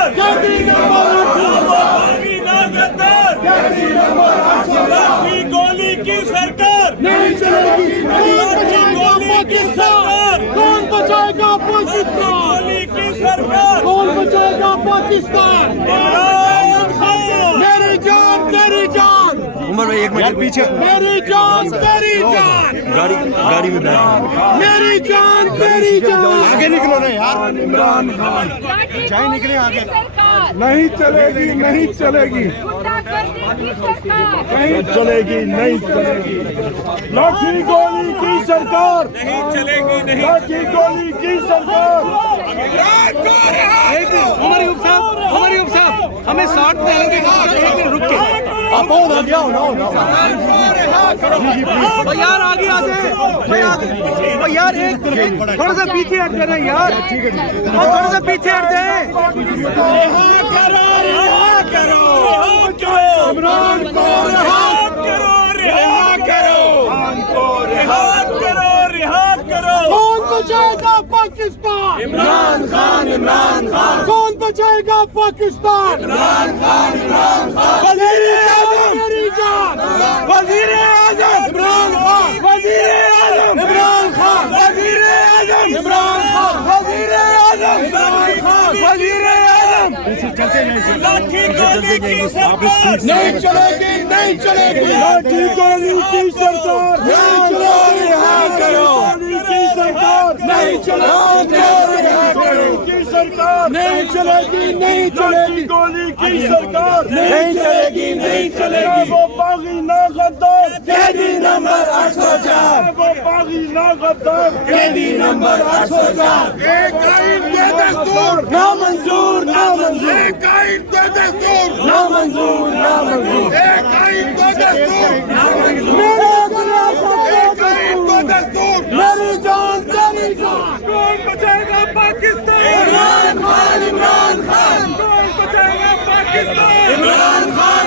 गद्दार कैदी नंबर 814 लाठी गोली की सरकार नहीं चलेगी नहीं बचाएगा पाकिस्तान कौन बचाएगा पाकिस्तान गोली की सरकार कौन बचाएगा पाकिस्तान मेरी जान तेरी जान उमर भाई एक मिनट पीछे मेरी जान तेरी जान गाड़ी में बैठ मेरी जान तेरी जान आगे निकलो ना यार इमरान खान चाहे निकले आगे नहीं चलेगी नहीं चलेगी नहीं चलेगी नहीं चलेगी लाठी गोली की सरकार नहीं चलेगी नहीं लाठी गोली की सरकार हमारे साहब हमें 60 में लेंगे एक दिन रुक के आप हो गया यार आगे आ जाए यार एक थोड़ा सा पीछे हट जाना यार ठीक है और थोड़ा सा पीछे हट जाए इमरान को रिहा करो रिहा करो कौन बचाएगा पाकिस्तान इमरान खान कौन बचाएगा पाकिस्तान इमरान खान वज़ीर आज़म इमरान खान वज़ीर आज़म इमरान खान वज़ीर आज़म इमरान खान वज़ीर आज़म इमरान खान वज़ीर आज़म लाठी गोली की सरकार नहीं चलेगी नहीं चलेगी लाठी गोली की सरकार नहीं चलेगी रिहा करो की सरकार नहीं चलेगी की सरकार नहीं चलेगी नहीं चलेगी गोली की सरकार नहीं चलेगी नहीं चलेगी वो बागी ना गद्दार कैदी नंबर 804 वो बागी ना गद्दार कैदी नंबर 804 एक आइन के दस्तूर ना मंजूर एक आइन के दस्तूर ना मंजूर एक आइन के दस्तूर ना मंजूर एक आइन के दस्तूर मेरी जान तेरी जान कौन बचाएगा पाकिस्तान इमरान खान कौन बचाएगा पाकिस्तान इमरान खान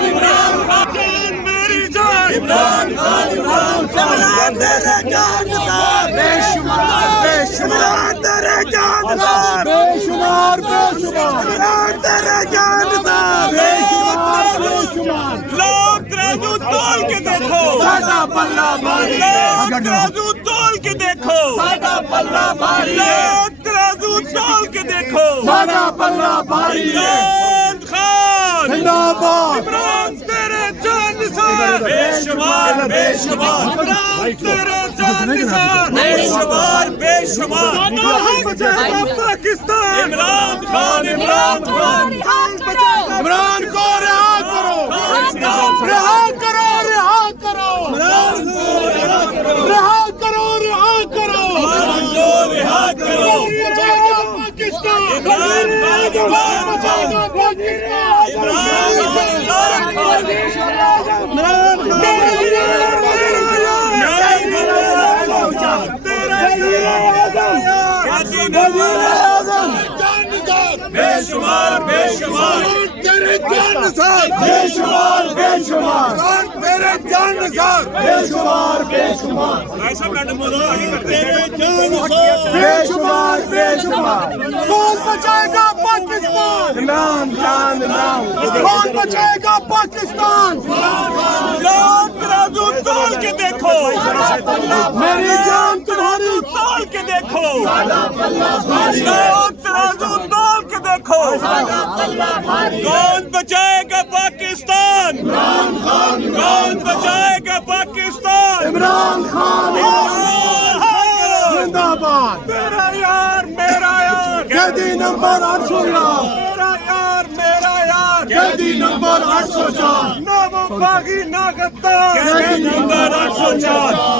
जान मेरी जान इमरान खान तेरे जानदार बेशुमार तेरे जानदार बेशुमार तेरे जानदार बेशुमार लोग तराजू तोल के देखो सादा पल्ला भारी तराजू तोल के देखो सादा पल्ला भारी तराजू तोल के देखो सादा पल्ला भारी इमरान खान जिंदाबाद इमरान तेरे जानसार बेशुमार इमरान तेरे जानसार बेशुमार पाकिस्तान इमरान खान इमरान को रिहा करो रिहा करो पाकिस्तान बेशुमार तेरे जानसार बेशुमार तेरे जानसार बेशुमार बेशुमार कौन बचाएगा पाकिस्तान इमरान खान कौन बचाएगा पाकिस्तान लोग तराजू तोल के देखो मेरी जान तुम्हारी तोल के देखो लोग तराजू तोल के देखो कौन बचाएगा पाकिस्तान कौन बचाएगा पाकिस्तान इमरान खान जिंदाबाद मेरा यार कैदी नंबर 816 मेरा यार कैदी नंबर 804 ना वो बागी ना गद्दार कैदी नंबर 804